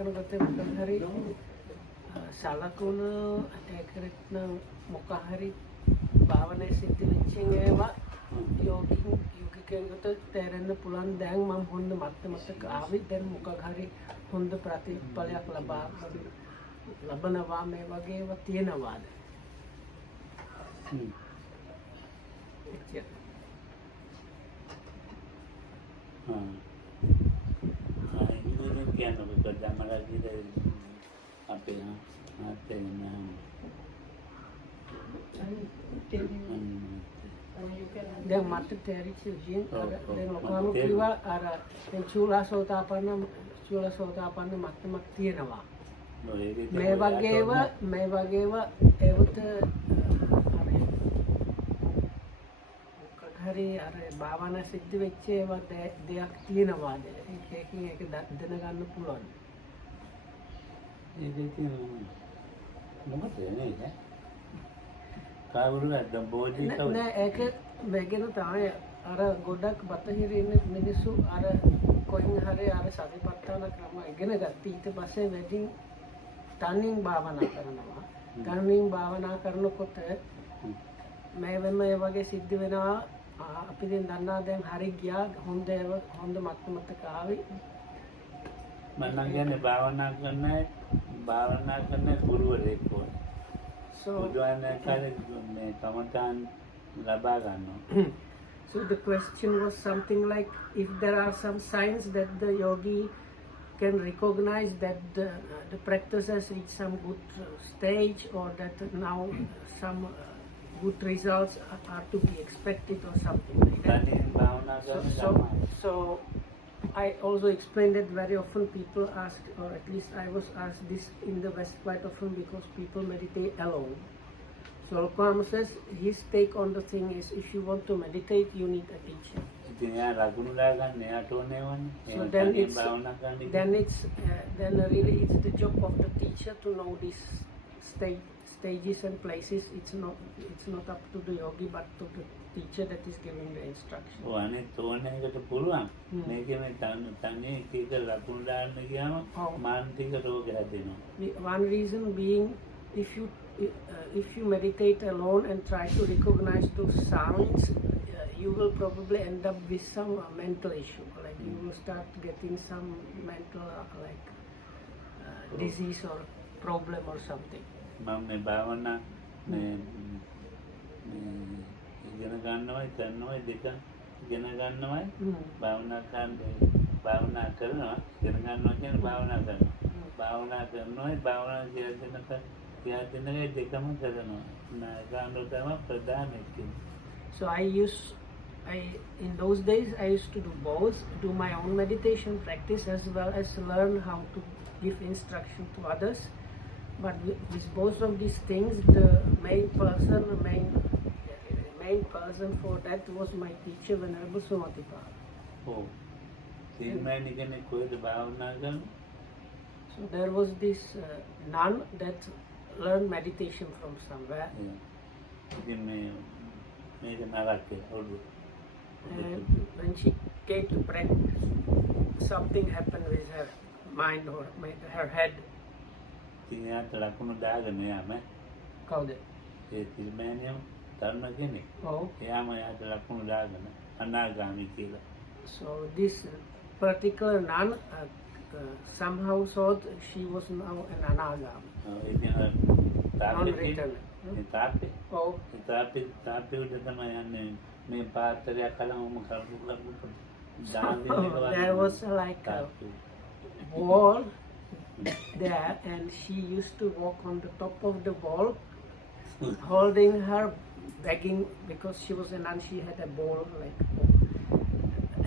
කරනකොට මොකක් හරි සලකුණු ඒකෙත් නම් මොකක් හරි භාවනාවේ සිද්ධ වෙච්ච ඒවා යෝගිකයෙකුට තේරෙන්න පුළුවන් දැන් මම හොඳ මට්ටමකට ආවි දැන් මොකක් හරි හොඳ ප්‍රතිඵලයක් ලබනවා මේ වගේ ඒවා තියෙනවාද? දැන් මට තේරිච්ච විදිහෙන් දැන් ඔකම කිව්වා අර දැන් චූලසෝතාපන්න මට්ටමක් තියෙනවා. මේ වගේව ඒවත හරි අර භාවනා සිද්ධ වෙච්ච ඒවා දෙයක් තියෙනවාද? ඒකකින් ඒක දැනගන්න පුළුවන්. ඒකකින් මොකද නේද? කාවුරු නැද්ද බෝධි කවුද? නෑ ඒක වෙගෙන තමයි අර ගොඩක් බතහිර ඉන්න මිනිස්සු අර කොයින් හරි අර සතිපට්ඨාන ක්‍රම ඉගෙන ගත්ත ඊට පස්සේ වැඩි තනින් භාවනා කරනවා. තනින් භාවනා කරනකොට මේ වගේ සිද්ධ වෙනවා. අපි දැන් දන්නා දැන් හරි ගියා හොඳ මට්ටමකට ආවි. මම නම් කියන්නේ භාවනා කරන ගුරුවරයෙක් ඕනේ. So the question was something like if there are some signs that the yogi can recognize that the practice has reached some good stage or that now some good results are to be expected or something like that. So I also explained that very often people ask, or at least I was asked this in the West quite often because people meditate alone. So Kwam says his take on the thing is if you want to meditate, you need a teacher. So then really it's the job of the teacher to know these stages and places. It's not up to the yogi but to the teacher that is giving the instruction. One reason being if you meditate alone and try to recognize those sounds, you will probably end up with some mental issue. Like you will start getting some mental disease or problem or something. ඉගෙන ගන්නවයි කරනවයි දෙක ඉගෙන ගන්නවයි භාවනා කරනවා ඉගෙන ගන්නවා කියන්නේ භාවනා කරනවයි භාවනා කියලා දෙනකේ දෙකම කරනවා නාගාන තමයි ප්‍රධාන එක. So in those days I used to do both, do my own meditation practice as well as learn how to give instruction to others. But with both of these things, the main person for that was my teacher, Venerable Sumatipal. Oh, so there was this nun that learned meditation from somewhere. And when she came to practice, something happened with her mind or her head. Called it. Oh. So this particular nun somehow thought she was now an anagami. Non-returner. Oh. There was like a wall there and she used to walk on the top of the wall holding her begging because she was a nun. She had a ball like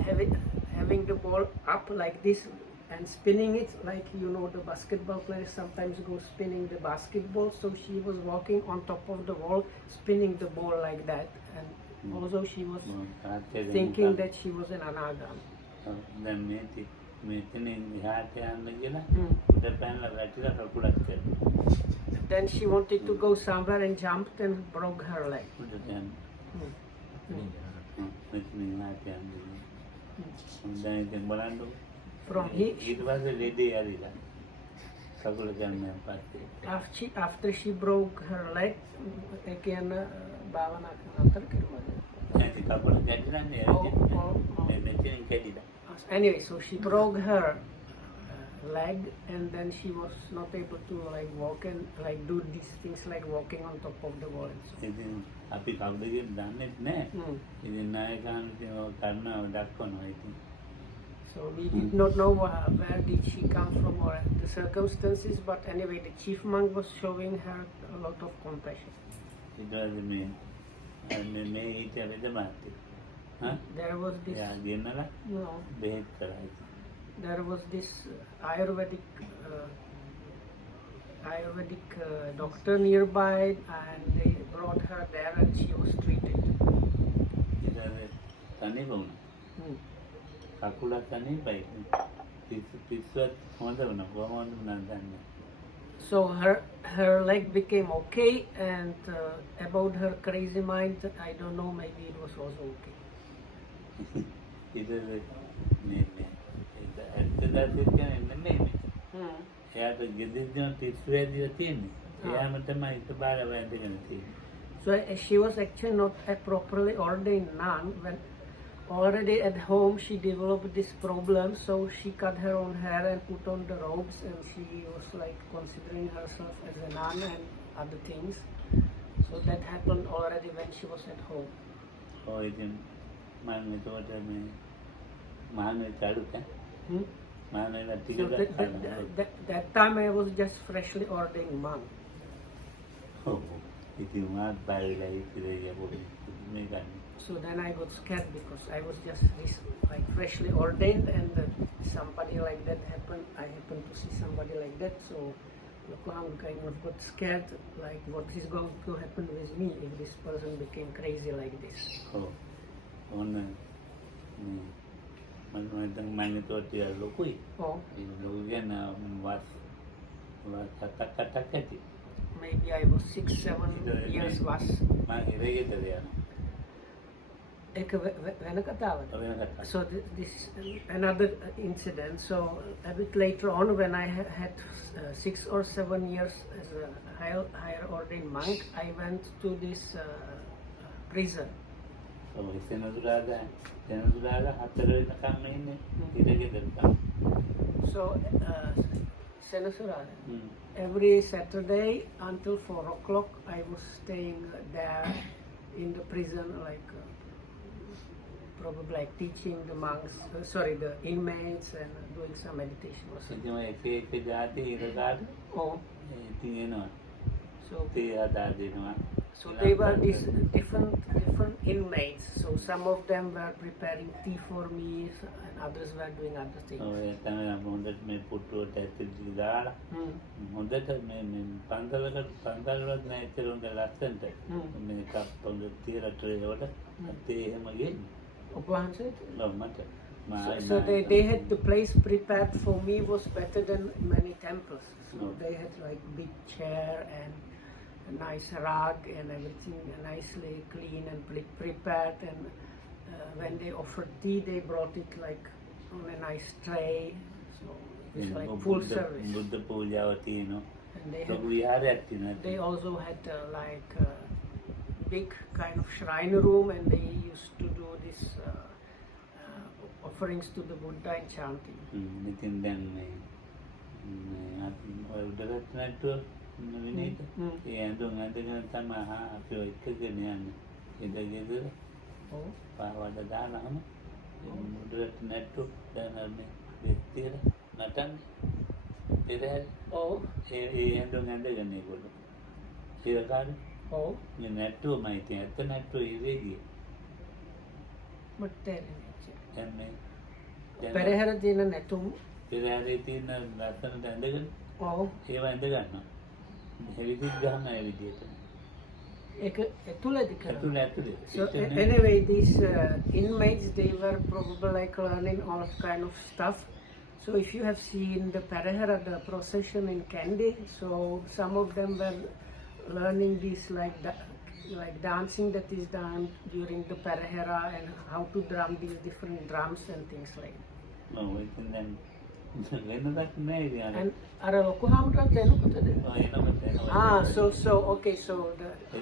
having the ball up like this and spinning it like the basketball players sometimes go spinning the basketball. So she was walking on top of the wall spinning the ball like that and also she was thinking that she was an anagam. Then she wanted to go somewhere and jumped and broke her leg. From here, it was a lady area. කකුල ගන්න පස්සේ after she broke her leg, again භාවනා අතර කෙරුවා. නැති කකුල ගැටුණානේ මෙතනින් කැඩිලා. Anyway, so she broke her leg, and then she was not able to like walk and like do these things like walking on top of the wall. ඉතින් අපි කවුරුද දන්නේ නැහැ. ඉතින් නායකයන් කරනවා දක්වනවා ඉතින්. So we did not know where did she come from or the circumstances, but anyway, the chief monk was showing her a lot of compassion. ඊට පස්සේ මේ හිටිය වෙදමාත් There was this. එයා ගෙන්නලා No. බෙහෙත් කරා. There was this Ayurvedic doctor nearby, and they brought her there, and she was treated. ඊට පස්සේ තනි වුණා. කකුල තනිපයි. පිස්සුවත් හොඳ වුණා. කොහොමද වුණා දන්නේ. So her leg became okay, and about her crazy mind, I don't know, maybe it was also okay. ඊට පස්සේ ඇත්තටම කියන්නේ එයාට ගෙදෙද්දිම පිස්සු ඇදිලා තියෙන්නේ. එයාම තමයි ඉතබාර වැදගෙන තියෙන්නේ. So she was actually not a properly ordained nun. When already at home she developed this problem, so she cut her own hair and put on the robes, and she was like considering herself as a nun and other things. So that happened already when she was at home. ඔය ඉතින් මම ඒකට මේ මහානේ චාරුක මහානේ ටික So that time I was just freshly ordained monk. ඉතින් මාත් බයිලා ඉතිරිය පොඩි මේ ගන්න. So then I got scared because I was just like freshly ordained, and somebody like that happened. I happened to see somebody like that, so I kind of got scared, like what is going to happen with me if this person became crazy like this. ඔන්න මම මනිතෝටි ලොකුයි. ඒ ලොකු ගැන වත් කටක් ඇති. Maybe I was 6-7 years was. මම ඉරේගෙදර යනවා. So this another incident. So a bit later on, when I had 6 or 7 years as a higher ordained monk, I went to this prison. So Senasurada. Every Saturday until 4 o'clock, I was staying there in the prison, like probably like teaching the monks, the inmates, and doing some meditation or something. So they were these different inmates. So some of them were preparing tea for me, and others were doing other things. So they had the place prepared for me was better than many temples. So they had like big chair and a nice rug and everything nicely clean and prepared, and when they offered tea they brought it like on a nice tray, so it's like full service. And they also had like big kind of shrine room, and they used to do this offerings to the Buddha and chanting. Perehara තියෙන නැතුම් පෙරහැරේ තියෙන ලස්සනට ඇඳගෙන ඒවා ඇඳ ගන්නවා. හෙලිදිත් ගන්න ඒ විදියට. ඒක ඇතුළේදී කරනවා. ඇතුළේ. So anyway, these inmates, they were probably like learning all kind of stuff. So if you have seen the Perehara, the procession in Kandy, so some of them were learning this like dancing that is done during the Perehara, and how to drum these different drums and things like that. වෙනදක් නෑ ඉතින් And අර ලොකු හාමුදුරුවන්ට එනකොටද? So okay, so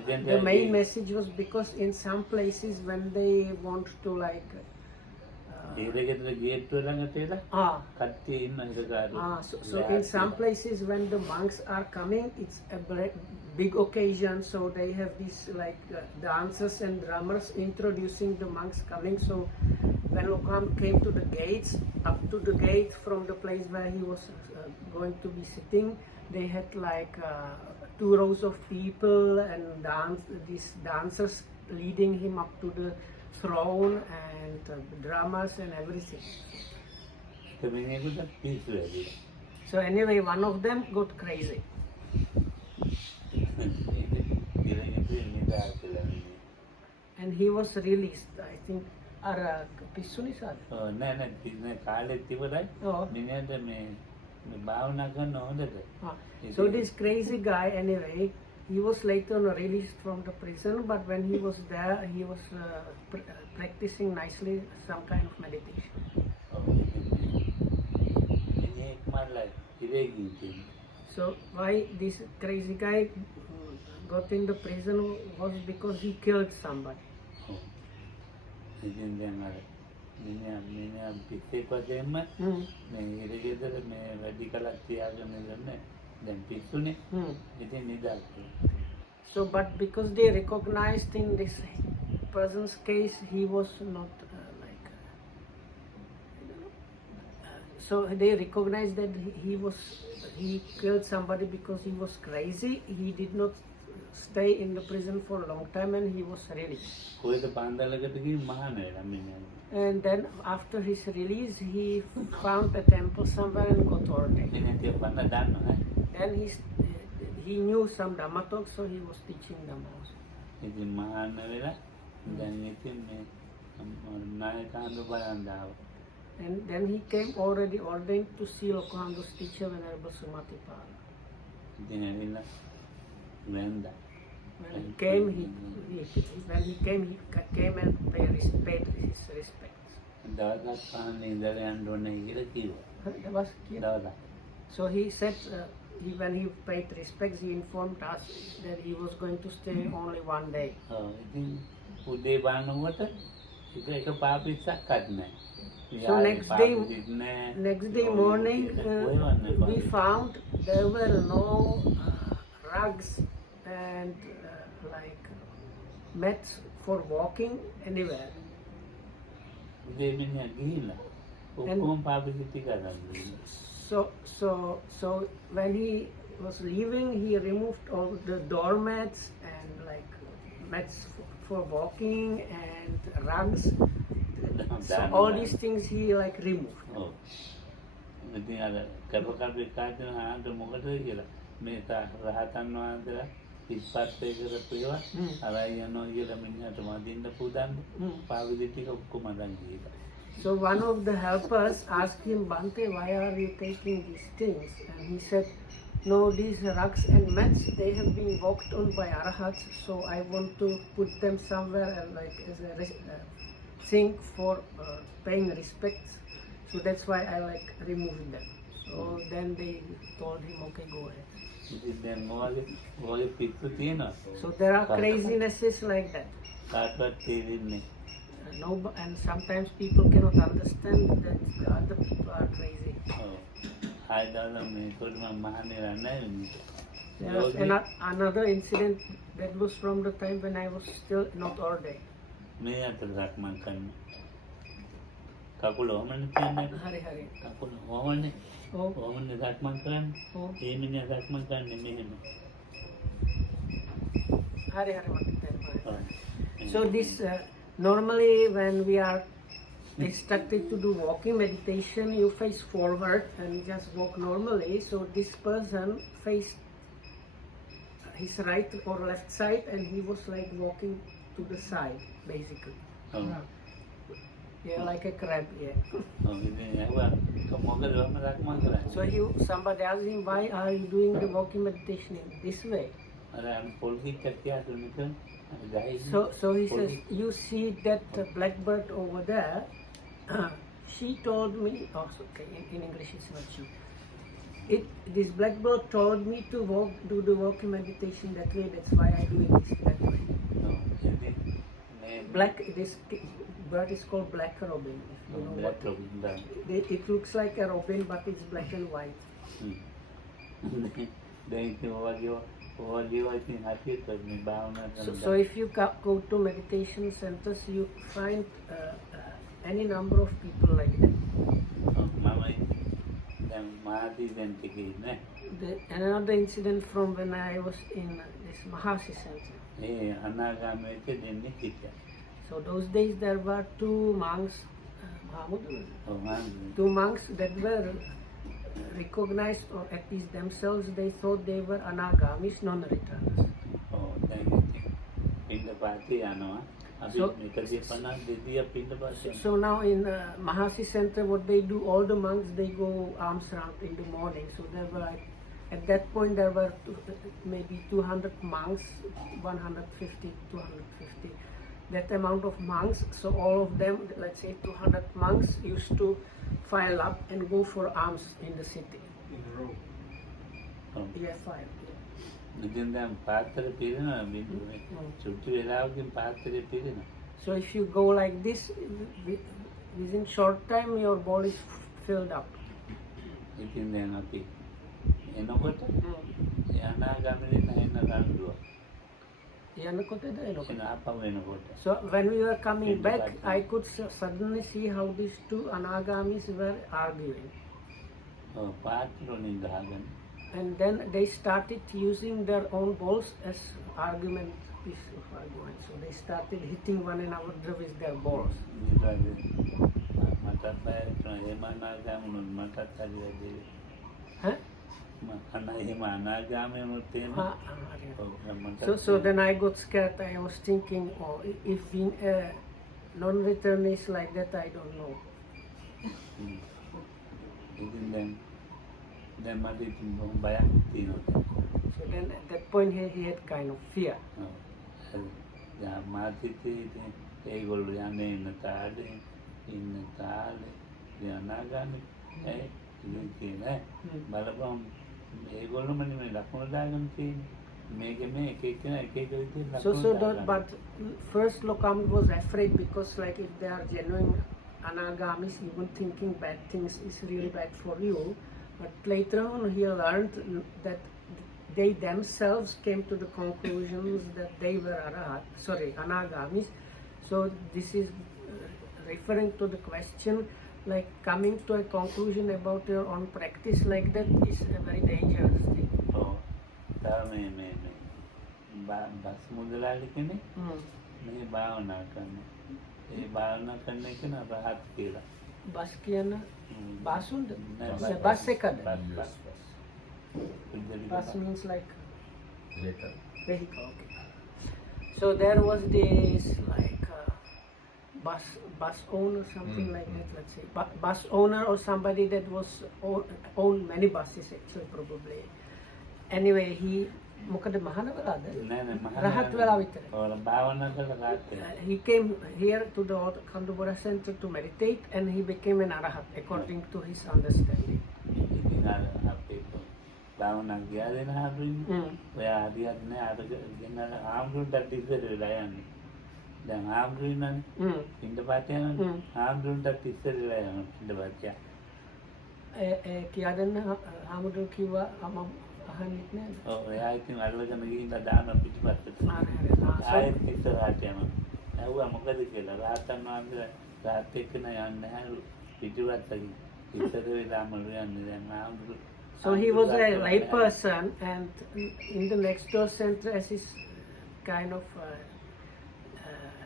the main message was because in some places when they want to like ඒකෙන්ද ගේට්ටුව ළඟට එලා කට්ටිය ඉන්න හිරකාරු. So in some places when the monks are coming, it's a big occasion, so they have these like dancers and drummers introducing the monks coming. So when Lokam came to the gates, up to the gate from the place where he was going to be sitting, they had like 2 rows of people and these dancers leading him up to the throne and drummers and everything. So anyway, one of them got crazy. And he was released, I think. පිස්සු නිසාද? නෑ කාලෙත් ඉවරයි. මිනිහට මේ භාවනා කරන්න හොඳට. So this crazy guy anyway, he was later on released from the prison, but when he was there, he was practicing nicely some kind of meditation. So why this crazy guy got in the prison was because he killed somebody. ඉතින් දැන් අර මිනිහා පිස්සෙක් වශයෙන්ම මේ ඉරගෙදර මේ වැඩි කලක් තියාගෙන ඉන්නේ දැන් පිස්සුනේ. ඉතින් නිදාස්. So but because they recognized in this person's case he was not so they recognized that he killed somebody because he was crazy. He did not stay in the prison for a long time and he was released. And then after his release he found a temple somewhere and got ordained. And he knew some Dhamma talk, so he was teaching Dhamma also. And then he came already ordained to see Lokohandu's teacher, Venerable Sumatipala. When he came, he came and paid his respects. So he said, when he paid respects, he informed us that he was going to stay only one day. So next day morning, we found there were no rugs and like mats for walking anywhere. So when he was leaving, he removed all the doormats and like mats for walking and rugs. So all these things he like removed. So one of the helpers asked him, Bhante, why are you taking these things? And he said, no, these rugs and mats, they have been walked on by arahats, so I want to put them somewhere like as a thing for paying respects. So that's why I like removed them. So then they told him, okay, go ahead. So there are crazinesses like that. No, and sometimes people cannot understand that the other people are crazy. There was another incident that was from the time when I was still not ordained. Hari. So this normally when we are instructed to do walking meditation, you face forward and just walk normally. So this person faced his right or left side and he was like walking to the side basically. Yeah, like a crab, yeah. So somebody asked him, why are you doing the walking meditation in this way? So he says, you see that blackbird over there, she told me, oh, okay, in English it's not she. This black bird told me to do the walking meditation that way. That's why I do it that way. This bird is called black robin. If you know black what. robin. It looks like a robin, but it's black and white. So if you go to meditation centers, you find any number of people like that. Another incident from when I was in this Mahasi center. So those days there were two monks, two monks that were recognized, or at least themselves they thought they were anagamis, non-returners. So now in Mahasi center, what they do, all the monks, they go arms round in the morning. So there were, at that point there were maybe 200 monks, 150, 250, that amount of monks. So all of them, let's say 200 monks, used to file up and go for alms in the city. In a row. Yeah, file. So if you go like this, within short time your ball is filled up. So when we were coming back, I could suddenly see how these two anagamis were arguing. And then they started using their own balls as argument, piece of argument. So they started hitting one another with their balls. Huh? So then I got scared. I was thinking, oh, if being a non-return is like that, I don't know. So then at that point he had kind of fear. But first Lokam was afraid, because like if they are genuine anagamis, even thinking bad things is really bad for you. But later on he learned that they themselves came to the conclusions that they were anagamis. So this is referring to the question, like coming to a conclusion about your own practice like that is a very dangerous thing. Bus kiyana basund bus ekada. Bus means like vehicle. Okay. So there was this like bus owner, something like that. Let's say bus owner or somebody that was owned many buses actually, probably. Anyway, he he came here to the Kandubara center to meditate, and he became an arahat according to his understanding. So he was a lay person, and in the next door center, as his kind of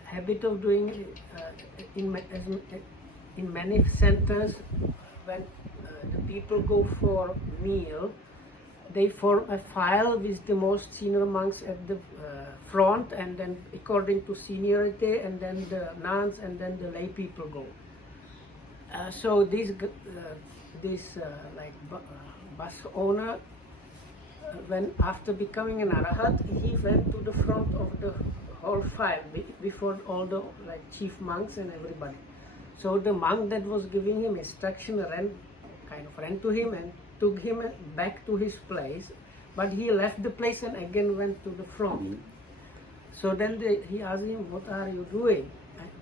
habit of doing in many centers, when the people go for meal, they form a file with the most senior monks at the front, and then according to seniority, and then the nuns, and then the lay people go. So this bus owner, when after becoming an arahat, he went to the front of the whole file before all the like chief monks and everybody. So the monk that was giving him instruction ran to him and took him back to his place, but he left the place and again went to the front. So then he asked him, "What are you doing?"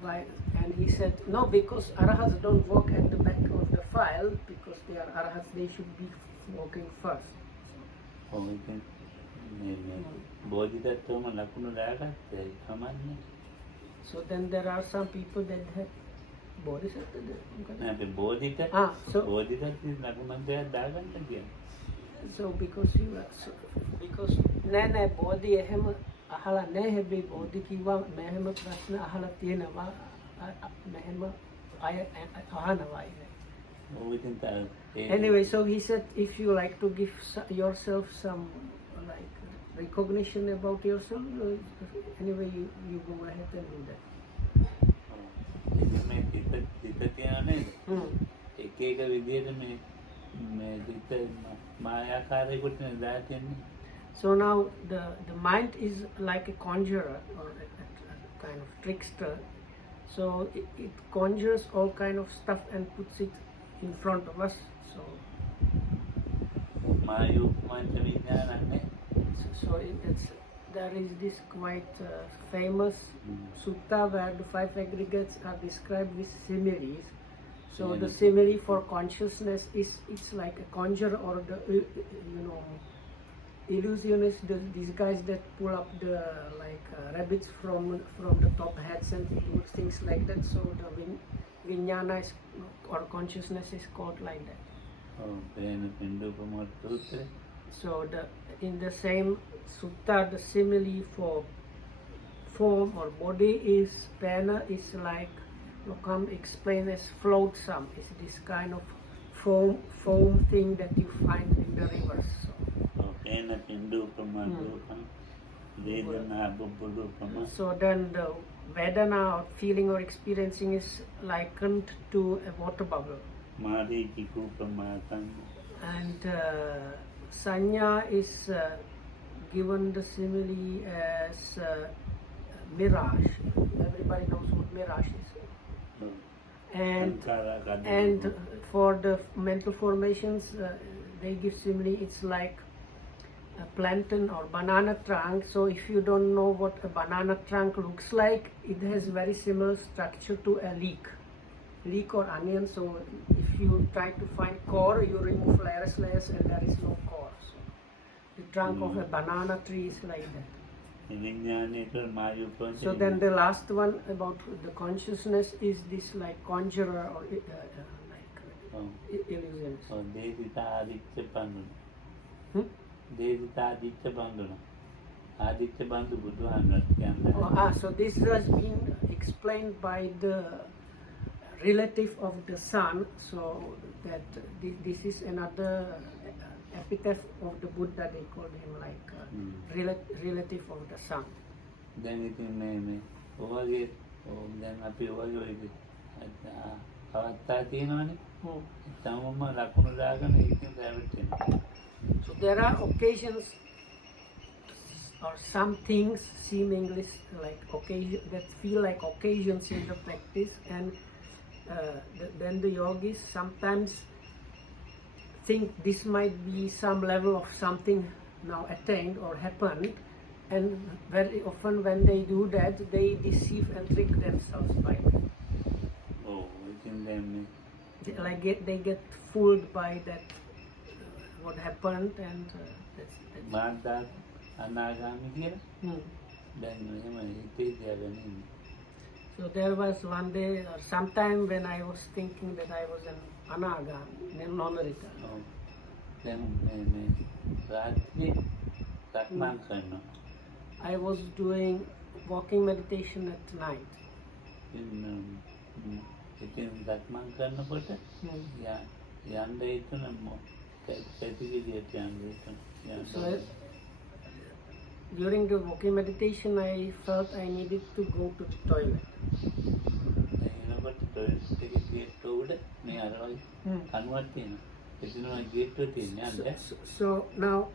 And he said, "No, because arahats don't walk at the back of the file, because they are arahats, they should be walking first." So then there are some people that have bodhisattva. So because you are because nene bodhi ehema ahala ne habe bodhi kiwa mehema prashna ahala tiyenawa mehema ahanawa. Anyway, so he said, if you like to give yourself some like recognition about yourself, anyway you go ahead and do that. So now the mind is like a conjurer or a kind of trickster. So it conjures all kind of stuff and puts it in front of us. So there is this quite famous sutta where the 5 aggregates are described with similes. So the simile for consciousness it's like a conjurer or the illusionist, these guys that pull up the rabbits from the top hats and do things like that. So the vijnana is, or consciousness is called like that. So in the same sutta, the simile for form or body is pena is like Lokam explained as flotsam. It's this kind of foam thing that you find in the rivers. So then the Vedana or feeling or experiencing is likened to a water bubble. And Sanya is given the simile as mirage. Everybody knows what mirage is. And for the mental formations, they give simile, it's like a plantain or banana trunk. So if you don't know what a banana trunk looks like, it has very similar structure to a leek or onion. So if you try to find core, you remove layers and there is no core. So the trunk of a banana tree is like that. So then the last one about the consciousness is this like conjurer or illusions. So this has been explained by the relative of the sun, so that this is another epitaph of the Buddha. They called him like relative of the sun. Then it So there are occasions or some things seemingly like occasion that feel like occasions in the practice, and then the yogis sometimes think this might be some level of something now attained or happened, and very often when they do that, they deceive and trick themselves by that. Like they get fooled by that what happened, and that's So there was one day or sometime when I was thinking that I was an anagami, non-return. I was doing walking meditation at night. So during the walking meditation, I felt I needed to go to the toilet. So now,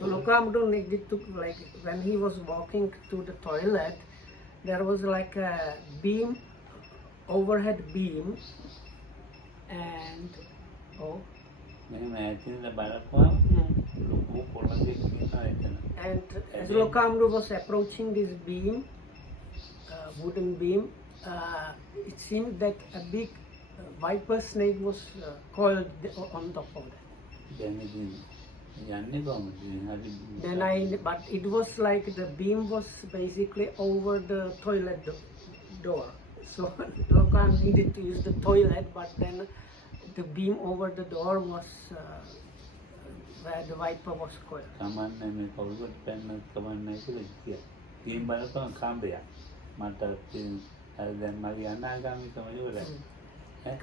Lokamdu needed to, like, when he was walking to the toilet, there was like a beam overhead beam, and oh, මෙහෙම ඇතින්ද බලපුවම ලොකු පොළොන්නක් තියෙනවා එතන. and as Lokamru was approaching this beam, wooden beam, it seemed that a big viper snake was coiled on top of that. දැන් ඉතින් යන්නේ කොහොමද? හරි. Then but it was like the beam was basically over the toilet door. So Lokan needed to use the toilet, but then the beam over the door was where the viper was coiled. සාමාන්‍ය මේ කවුරුත් පෙන්න කවන්නේ කියලා කිය. ඊම් බලපන් කාම්බයක්. මට හරි දැන් මගේ අනාගාමීකම ඉවරයි.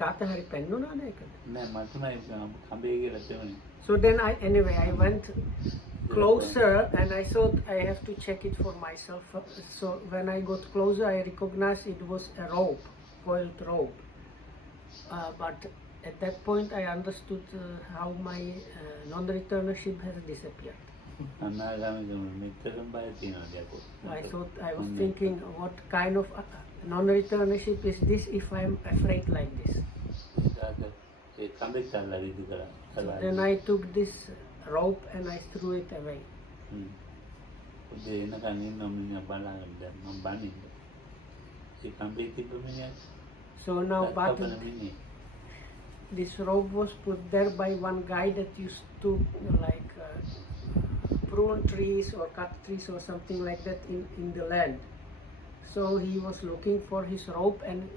කාට හරි පෙන්නුණාද ඒකද? නෑ මතුණයි කම්බේ කියලා තේරුණේ. So then I went closer and I thought I have to check it for myself. So when I got closer, I recognized it was a rope, coiled rope. But at that point, I understood how my non-returnership has disappeared. I was thinking, what kind of non-returnership is this if I am afraid like this? Then I took this rope and I threw it away. So now, but this rope was put there by one guy that used to prune trees or cut trees or something like that in the land. So he was looking for his rope and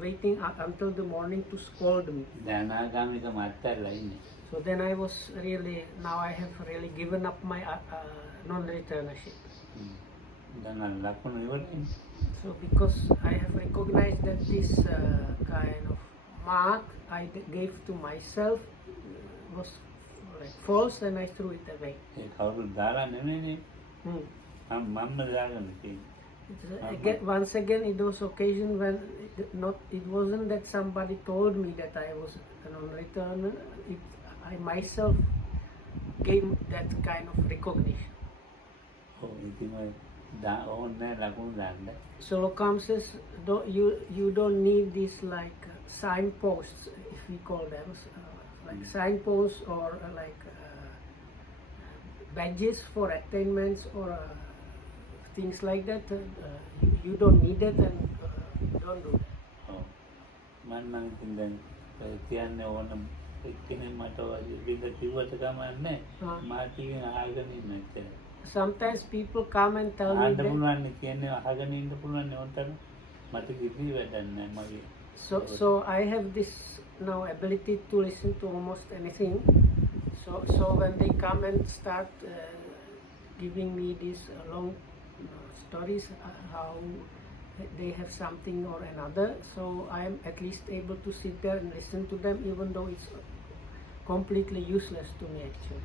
waiting until the morning to scold me. So then I was really, now I have really given up my non-returnership. So because I have recognized that this kind of mark I gave to myself was like false, and I threw it away. Once again, it was occasion when it wasn't that somebody told me that I was a non-returner. I myself gave that kind of recognition. So Lokam says, you don't need these like signposts, if we call them, like signposts or badges for attainments or things like that. You don't need it, and don't do that. Sometimes people come and tell me that. So I have this now ability to listen to almost anything. So when they come and start giving me these long stories, how they have something or another, so I am at least able to sit there and listen to them, even though it's completely useless to me actually.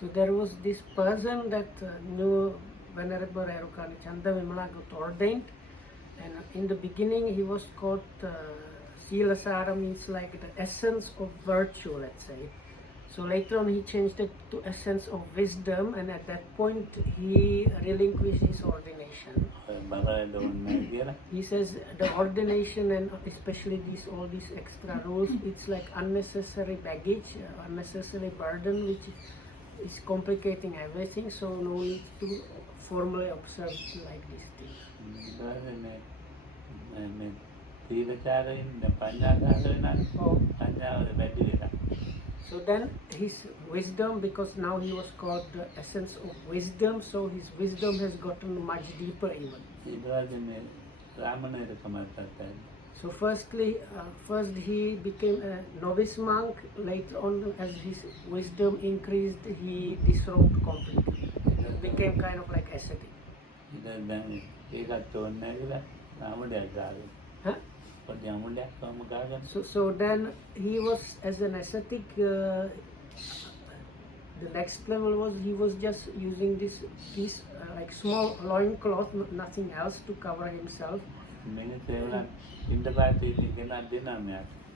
So there was this person that knew Venerable Erukani Chanda Vimala got ordained, and in the beginning he was called Silasara, means like the essence of virtue, let's say. So later on he changed it to essence of wisdom, and at that point he relinquished his ordination. He says the ordination, and especially all these extra rules, it's like unnecessary baggage, unnecessary burden, which is complicating everything. So no need to formally observe like these things. So then his wisdom, because now he was called the essence of wisdom, so his wisdom has gotten much deeper even. So first he became a novice monk. Later on, as his wisdom increased, he disrobed completely. It became kind of like ascetic. Huh? So then he was, as an ascetic, the next level was he was just using this piece, like small loincloth, nothing else, to cover himself.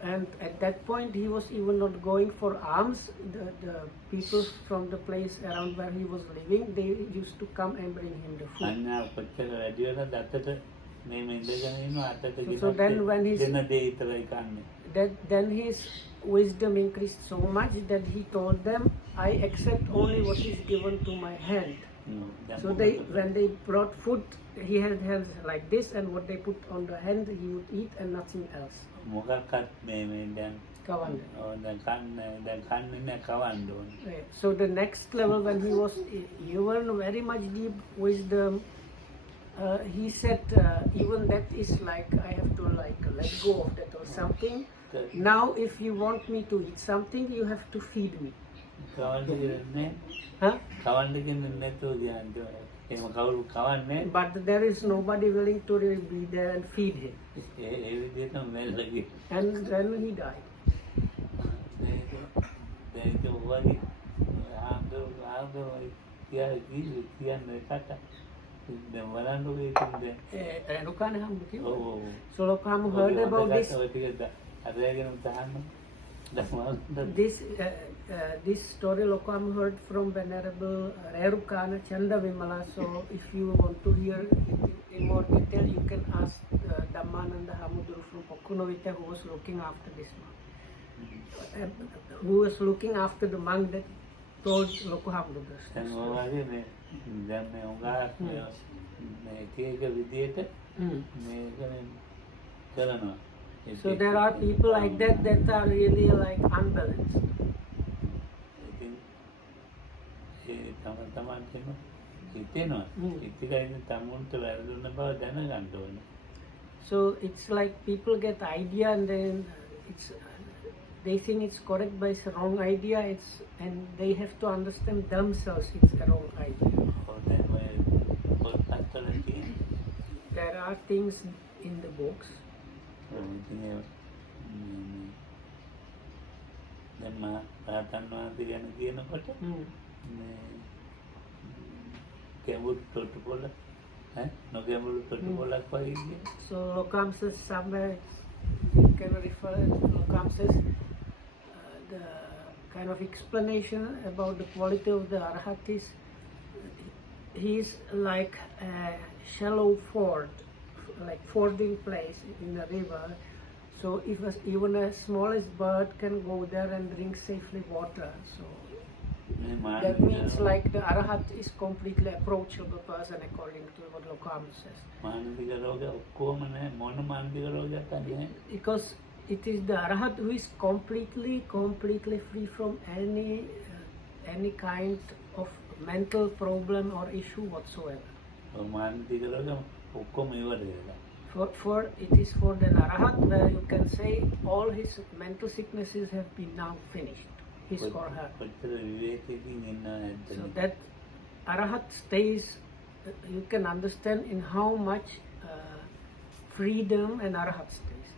And at that point he was even not going for alms. The people from the place around where he was living, they used to come and bring him the food. So then when then his wisdom increased so much that he told them, I accept only what is given to my hand. So when they brought food, he had hands like this, and what they put on the hand he would eat and nothing else. So the next level, when he was even very much deep wisdom, he said, even that is like, I have to like let go of that or something. Now if you want me to eat something, you have to feed me. Huh? But there is nobody willing to really be there and feed him. And then he died. So Lokam heard about this story. Lokam heard from Venerable Rerukana Chanda Vimala. So if you want to hear it in more detail, you can ask Dhammananda Hamuduru from Pokunovita, who was looking after this monk, who was looking after the monk that told Lokohamuduru. So there are people like that are really like unbalanced. So it's like people get idea and then they think it's correct, but it's a wrong idea. And they have to understand themselves it's a wrong idea. There are things in the books. So Lokam says somewhere, you can refer, Lokam says the kind of explanation about the quality of the Arhat is, he is like a shallow ford, like fording place in a river. So if even a smallest bird can go there and drink safely water. So that means like the Arahat is completely approachable person according to what Lokam says. Because it is the Arahat who is completely free from any kind of mental problem or issue whatsoever. For it is for the Arahat where you can say all his mental sicknesses have been now finished, his or her. So that Arahat stays, you can understand in how much freedom an Arahat stays.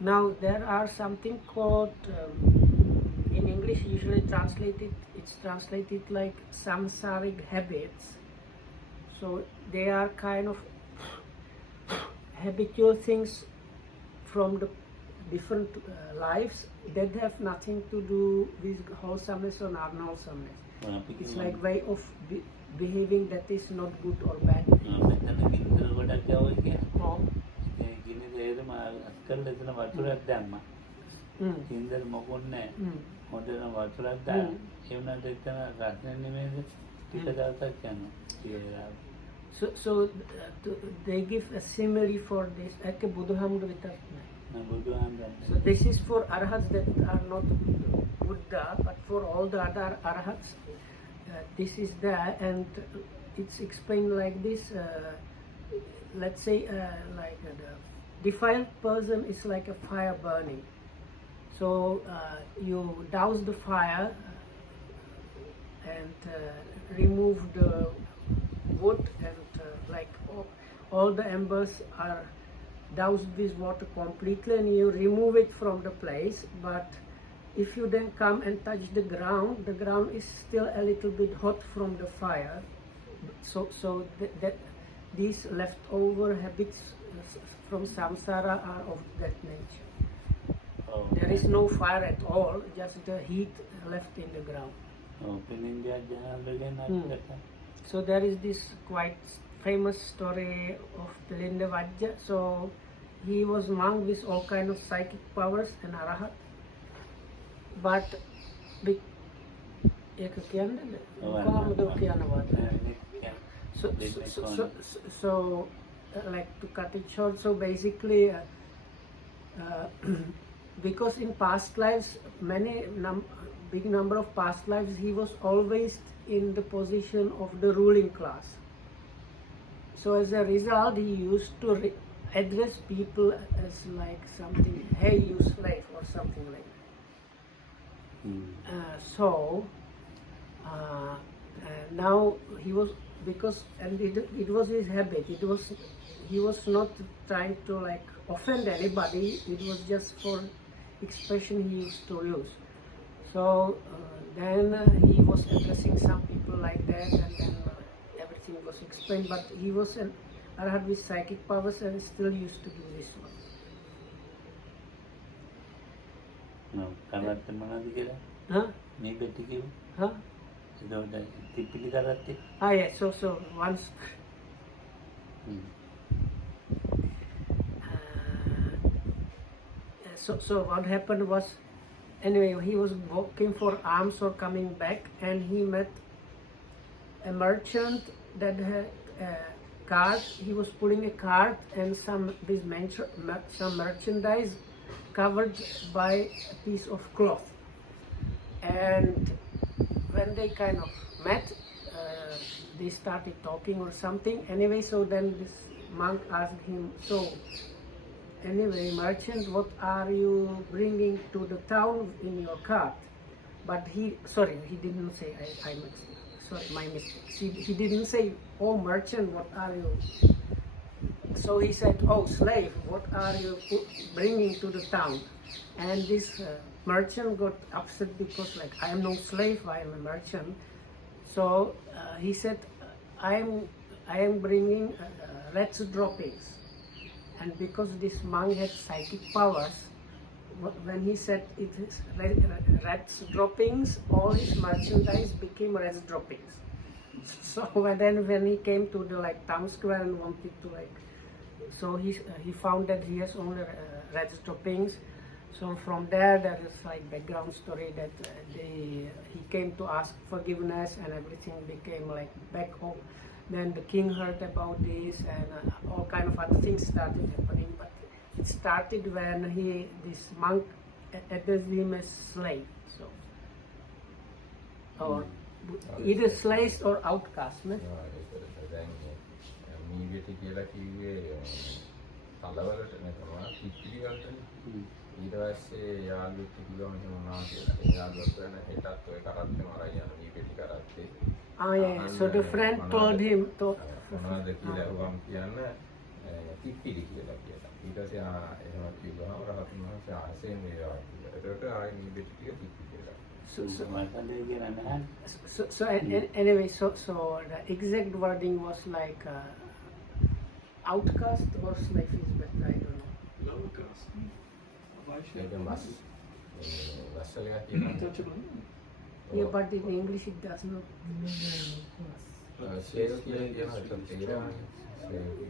Now there are something called, in English usually it's translated like samsaric habits. So they are kind of habitual things from the different lives that have nothing to do with wholesomeness or unwholesomeness. It's like way of behaving that is not good or bad. So they give a simile for this. So this is for Arhats that are not Buddha, but for all the other Arhats, this is there, and it's explained like this. Let's say like the defiled person is like a fire burning. So you douse the fire and remove the wood and like all the embers are doused with water completely, and you remove it from the place. But if you then come and touch the ground is still a little bit hot from the fire. So that these leftover habits from samsara are of that nature. Oh, There is no fire at all, just the heat left in the ground. So there is this quite famous story of Pilinda Vajja. So he was monk with all kind of psychic powers and arahat. But so like to cut it short, so basically because in past lives, big number of past lives, he was always in the position of the ruling class. So as a result, he used to address people as like something, hey you slave, or something like that. Now he was, because, and it was his habit, he was not trying to like offend anybody, it was just for expression he used to use. So then he was addressing some people like that, and then everything was explained, but he was an arhat with psychic powers and still used to do this one. No, karate manadi kira? Huh? Me beti kiu? Huh? Tipili karate? Ah yeah, so once so what happened was, anyway, he was walking for alms or coming back, and he met a merchant that had a cart. He was pulling a cart and some merchandise covered by a piece of cloth. And when they kind of met, they started talking or something. Anyway, so then this monk asked him, so anyway, merchant, what are you bringing to the town in your cart? But he didn't say, my mistake. He didn't say, oh merchant, what are you? So he said, oh slave, what are you bringing to the town? And this merchant got upset because like, I am no slave, I am a merchant. So he said, I am bringing rat's droppings. And because this monk had psychic powers, when he said it is rat's droppings, all his merchandise became rat's droppings. So then when he came to the like town square and wanted to like, so he found that he has only rat's droppings. So from there is like background story that he came to ask forgiveness, and everything became like back home. Then the king heard about this, and all kind of other things started happening. But it started when this monk addressed him as slave, so or either slaves or outcast. ඊට පස්සේ යාළුවෙක් කිව්වම එහෙම වුණා කියලා. ඒ යාළුවා කියන හෙටත් ඔය කරත්තේ මරයි යන වීපෙටි කරත්තේ. Ah yeah, so the friend told him to මොනවද කියලා වම් කියන්න කිප්පිලි කියලා කියනවා. ඊට පස්සේ එහෙම කිව්වම රහතුන් වහන්සේ ආසයෙන් වේවා කියලා. ඒකට ආයි වීපෙටි ටික කිප්පිලි කරා. Anyway, so the exact wording was like outcast or slave is better, I don't know. Outcast. Yeah, but in English it does not.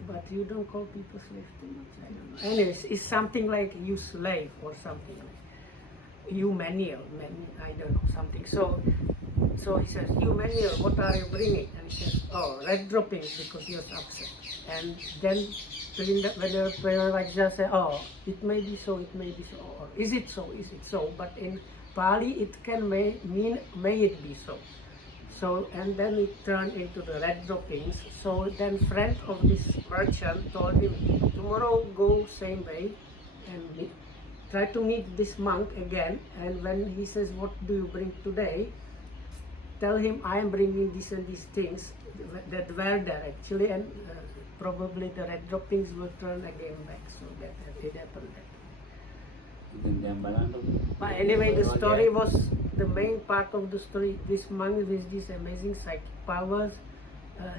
But you don't call people slave too much, I don't know. Anyways, it's something like you slave or something like you menial, I don't know, something. So he says, you menial, what are you bringing? And he says, oh, red droppings because you're upset. And then when the Vajra says, oh, it may be so, or is it so? But in Pali, it can mean may it be so. So, and then it turned into the red droppings. So then friend of this merchant told him, tomorrow go same way and try to meet this monk again. And when he says, what do you bring today? tell him I am bringing this and these things that were there actually, and probably the red droppings will turn again back. So that it happened. ඉතින් දැන් බලන්නකො. But anyway, the story was the main part of the story. This monk with these amazing psychic powers,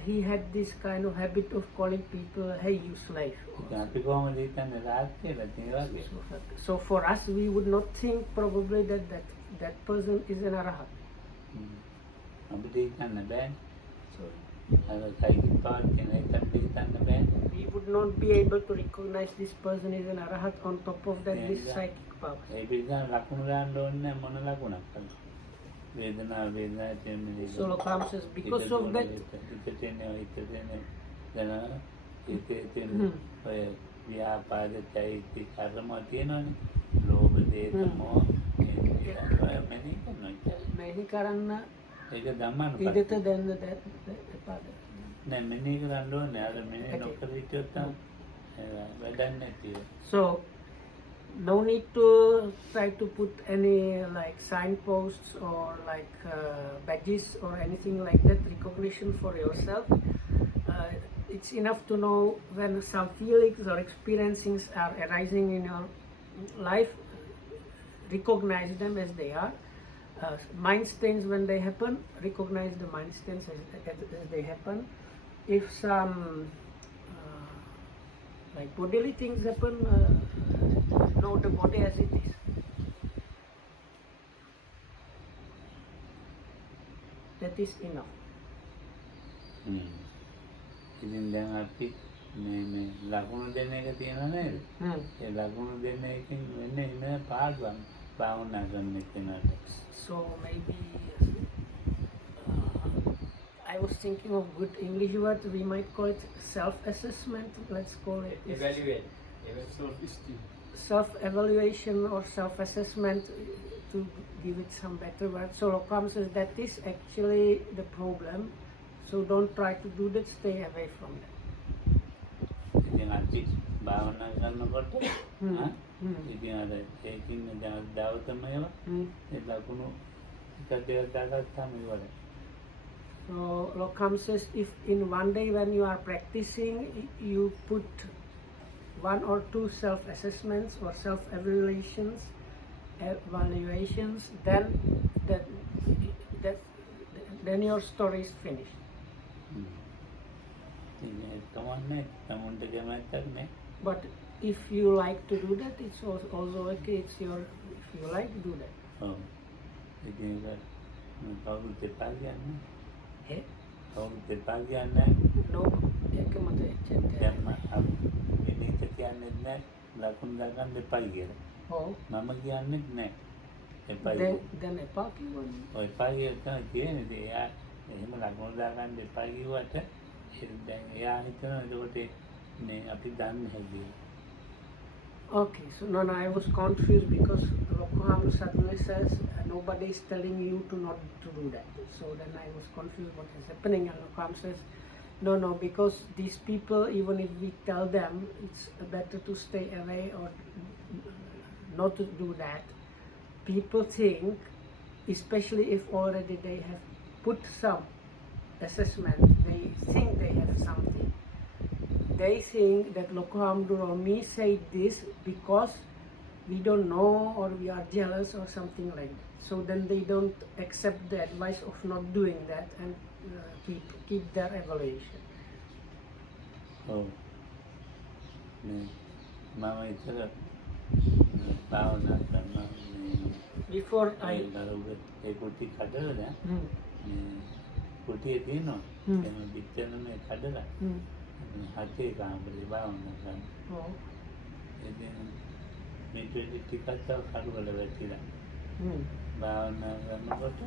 he had this kind of habit of calling people, "Hey, you slave." ඉතින් අපි කොහොමද හිතන්නේ රාහත් කියලා ඒ වගේ. So for us, we would not think probably that person is an arahat. අපිට හිතන්න බෑ. අර සයිකික් පවර් කියන එකත් හිතන්න බෑ. We would not be able to recognize this person is an arahat. On top of that, this psychic power. ඒ පිළිගන්න ලකුණු දාන්න ඕනේ මොන ලකුණක් අද. වේදනා කියන්නේ So Lokam says because of that. දැන් ඒකේ තියෙන ඔය ව්‍යාපාද චෛත්‍ය කර්ම තියෙනවනේ. ලෝභ දේශ මොහ මෙහි කරන්න ඒක ධම්මන ඉදිරියට දැන්න එපාද. නෑ මෙනෙහි කරන්න ඕනේ. අර මෙනෙහි නොකර හිටියොත් වැඩක් නැති. So no need to try to put any like signposts or like badges or anything like that, recognition for yourself. It's enough to know when some feelings or experiencings are arising in your life, recognize them as they are. Mind stains when they happen, recognize the mind stains as they happen. If some like bodily things happen, know the body as it is. That is enough. ඉතින් දැන් අපි මේ ලකුණු දෙන එක තියෙනවා නේද? ඒ ලකුණු දෙන එකෙන් වෙන්නේ ඉන්නේ පාඩුවක් භාවනා කරන කෙනාට. So maybe I was thinking of good English word. We might call it self-assessment. Let's call it self-evaluation or self-assessment, to give it some better word. So Lokam says that is actually the problem. So don't try to do that. Stay away from that. ඉතින් අපි භාවනා කරනකොට ඉතින් අර ඒකින් දැන් දවසම ඒවා ඒ ලකුණු එක දෙක දාගත්තාම ඉවරයි. So Lokam says if in one day when you are practicing you put one or two self-assessments or self-evaluations, then your story is finished. But if you like to do that, it's also okay. It's your, if you like to do that. Eh? No, oh. Then එපා කිව්වනේ. ඔය එපා කියලා කියන්නේ එයා එහෙම ලකුණු දාගන්න එපා කිව්වට දැන් එයා හිතනවා ඒකට මේ අපි දන්නේ නැහැ. Okay, so no, I was confused because Lokam suddenly says nobody is telling you to not to do that. So then I was confused what is happening, and Lokam says no, because these people, even if we tell them it's better to stay away or not to do that, people think, especially if already they have put some assessment, they think they have something. They think that Lokohamdur or me say this because we don't know or we are jealous or something like that. So then they don't accept the advice of not doing that and keep their evaluation. Oh. Mama itself. Before I කුටි කඩලා කුටියේ තියෙනවා එම පිටරනේ කඩලා හතේ කාමරේ භාවනා කරනවා. Oh. ඉතින් මේ ටිකක් කඩවල වැටිලා භාවනා කරනකොට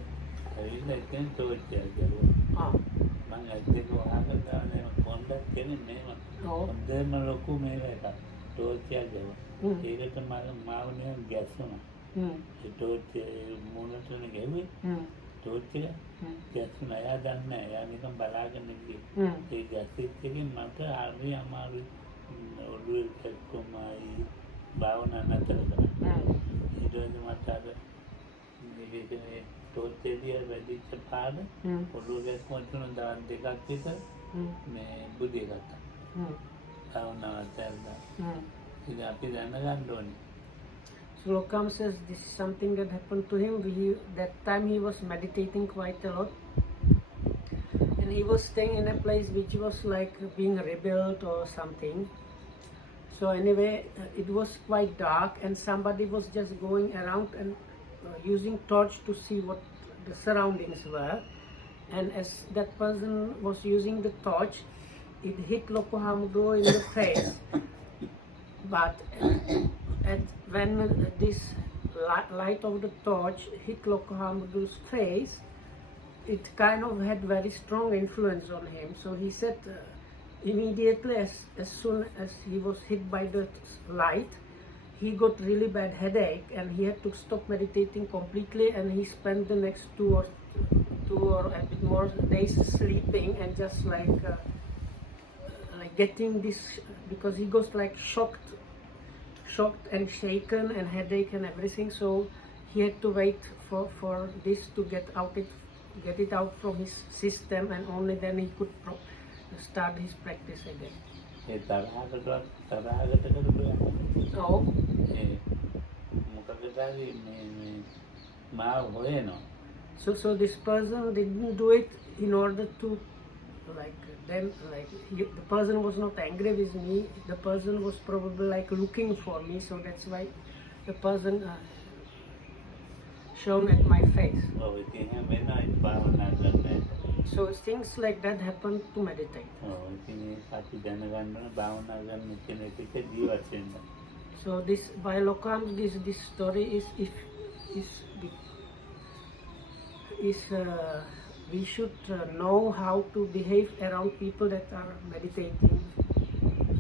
ඇවිල්ලා ඉතින් තෝච්චය ගියා. මම ඇත්තටම වහකට කොණ්ඩක් කියන්නේ මේව හොඳම ලොකු මේව එකක් තෝච්චය ගියා. ඒකට මාව නිකන් ගැස්සුණා. ඒ තෝච්චය මොනටද ගැහුවේ? තෝච්චය ගැස්සුණා. එයා දන්නේ නැහැ. එයා නිකන් බලාගෙන ගියේ. ඒ ගැස්සෙත් එකෙන් මට හරි අමාරුයි. ඔළුවේ කැක්කුමයි භාවනා නතර කරා. ඊට පස්සේ මට අර මේකේ තෝච්චේදී වැඩිච්ච පාඩ පොළොව ගැස්මට තුන දවස් දෙකක් විතර මේ බුදිය ගත්තා. භාවනාව අතහැරලා. ඉතින් අපි දැනගන්න ඕනේ. So Lokam says this is something that happened to him. That time he was meditating quite a lot. And he was staying in a place which was like being rebuilt or something. So anyway, it was quite dark and somebody was just going around and using torch to see what the surroundings were. And as that person was using the torch, it hit Loko Hamdo in the face. But when this light of the torch hit Loko Hamdo's face, it kind of had very strong influence on him. So he said immediately as soon as he was hit by the light, he got really bad headache and he had to stop meditating completely, and he spent the next two or a bit more days sleeping and just like getting this, because he was like shocked and shaken and headache and everything. So he had to wait for this to get it out from his system, and only then he could start his practice again. Oh. So this person didn't do it in order to the person was not angry with me. The person was probably like looking for me, so that's why the person shown at my face. So things like that happen to meditate. So this by Lokam, this story is we should know how to behave around people that are meditating.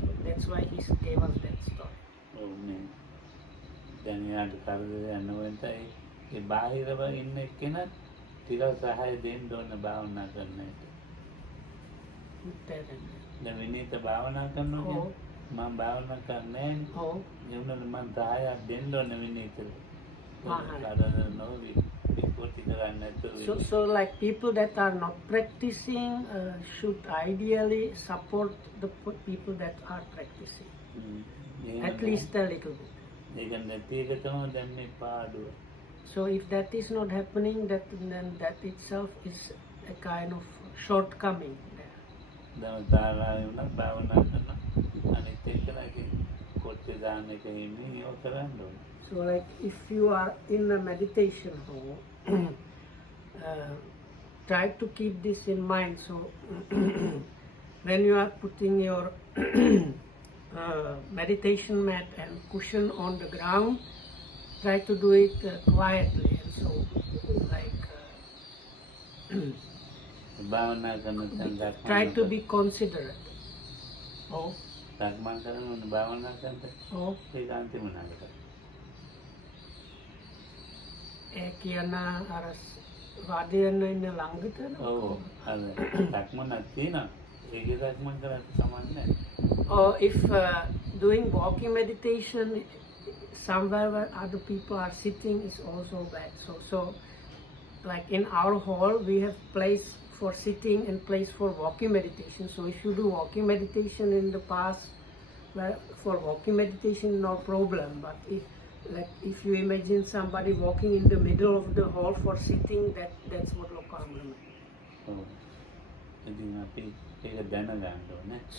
So that's why he gave us that story. So like people that are not practicing should ideally support the people that are practicing, at least a little bit. So if that is not happening, then that itself is a kind of shortcoming there. So like if you are in a meditation hall, try to keep this in mind. So when you are putting your meditation mat and cushion on the ground, try to do it quietly, and so try to be considerate. Oh. Or if doing walking meditation somewhere where other people are sitting is also bad. So like in our hall we have place for sitting and place for walking meditation. So if you do walking meditation in the past, well, for walking meditation no problem, but if you imagine somebody walking in the middle of the hall for sitting, that's what Lokam meant.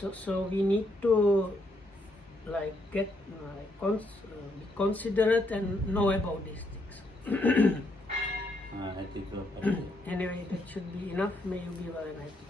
So we need to be considerate and know about these things. Anyway, that should be enough. May you be well and happy.